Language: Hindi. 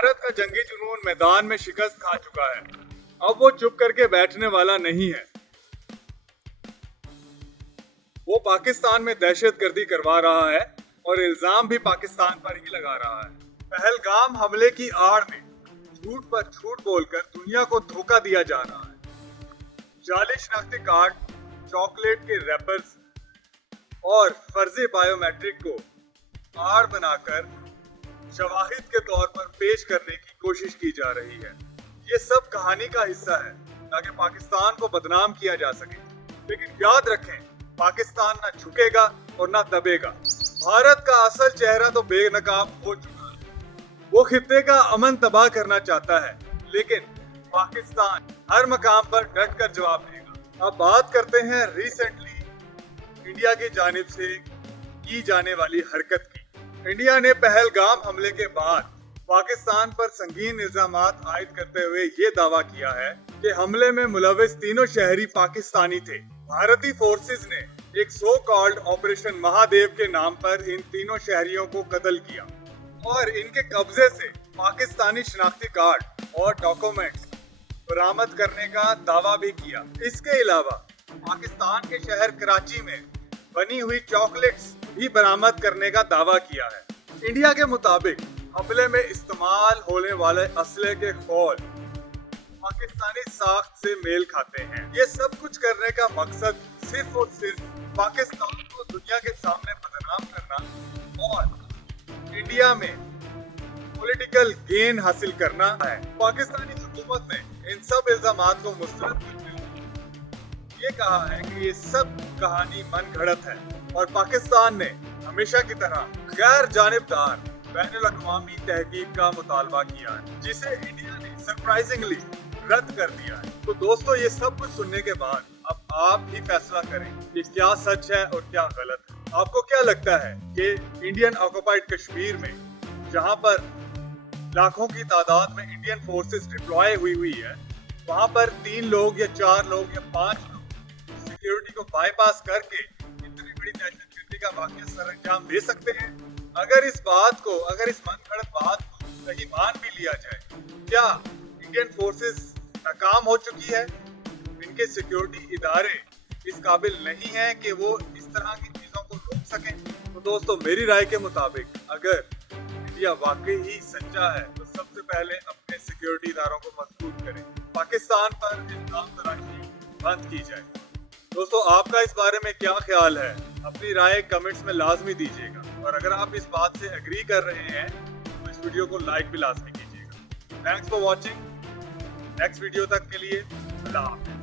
भारत का जंगी जुनून मैदान में शिकस्त खा चुका है। अब वो चुप करके बैठने वाला नहीं है। वो पाकिस्तान में दहशतगर्दी करवा रहा है और इल्जाम भी पाकिस्तान पर ही लगा रहा है। पहलगाम हमले की आड़ में झूठ पर झूठ बोलकर दुनिया को धोखा दिया जा रहा है। जाली शनाख्ती कार्ड, चॉकलेट के रैपर्स और फर्जी बायोमेट्रिक को आड़ बनाकर शवाहिद के तौर पर पेश करने की कोशिश की जा रही है। ये सब कहानी का हिस्सा है ताकि पाकिस्तान को बदनाम किया जा सके। लेकिन याद रखें, पाकिस्तान ना झुकेगा और ना दबेगा। भारत का असल चेहरा तो बेनकाब हो चुका है। वो खित्ते का अमन तबाह करना चाहता है, लेकिन पाकिस्तान हर मकाम पर डट कर जवाब देगा। अब बात करते हैं रिसेंटली इंडिया की जानिब से की जाने वाली हरकत की। इंडिया ने पहलगाम हमले के बाद पाकिस्तान पर संगीन इल्जामात आयद करते हुए ये दावा किया है कि हमले में मुलविस तीनों शहरी पाकिस्तानी थे। भारतीय फोर्सेस ने एक सो कॉल्ड ऑपरेशन महादेव के नाम पर इन तीनों शहरियों को कत्ल किया और इनके कब्जे से पाकिस्तानी शनाख्ती कार्ड और डॉक्यूमेंट्स बरामद करने का दावा भी किया। इसके अलावा पाकिस्तान के शहर कराची में बनी हुई चॉकलेट्स भी बरामद करने का दावा किया है। इंडिया के मुताबिक हमले में इस्तेमाल होने वाले असले के खौल पाकिस्तानी साख्त से मेल खाते हैं। ये सब कुछ करने का मकसद सिर्फ और सिर्फ पाकिस्तान को दुनिया के सामने बदनाम करना और इंडिया में पॉलिटिकल गेन हासिल करना है। पाकिस्तानी हुकूमत ने इन सब इल्जामात को मुस्तरद करते हुए ये कहा है कि ये सब कहानी मन घड़त है और पाकिस्तान ने हमेशा की तरह गैर जानिबदार बैनुल-अक़वामी तहकीक का मुतालबा किया है, जिसे इंडिया ने सरप्राइजिंगली रद्द कर दिया है। तो दोस्तों, ये सब कुछ सुनने के बाद अब आप ही फैसला करें कि क्या सच है और क्या गलत है। आपको क्या लगता है कि इंडियन ऑक्युपाइड कश्मीर में, जहां पर लाखों की तादाद में इंडियन फोर्सेस डिप्लॉय हुई है, वहां पर 3 लोग या 4 लोग या 5 लोग सिक्योरिटी को बाईपास करके इतनी बड़ी दहशतगर्दी का वाकया सर अंजाम दे सकते हैं? अगर इस मनगढ़ंत बात को सही मान भी लिया जाए, क्या इंडियन फोर्सेस नाकाम हो चुकी है? इनके सिक्योरिटी इदारे इस काबिल नहीं है कि वो इस तरह की चीजों को रोक सकें? तो दोस्तों, मेरी राय के मुताबिक अगर इंडिया वाकई ही सच्चा है तो सबसे पहले अपने सिक्योरिटी इदारों को मजबूत करें, पाकिस्तान पर इल्जाम तराशी बंद की जाए। दोस्तों, आपका इस बारे में क्या ख्याल है? अपनी राय कमेंट्स में लाजमी दीजिएगा और अगर आप इस बात से एग्री कर रहे हैं तो इस वीडियो को लाइक भी लाजमी कीजिएगा। Thanks for watching. Next video तक के लिए अल्लाह हाफ़िज़।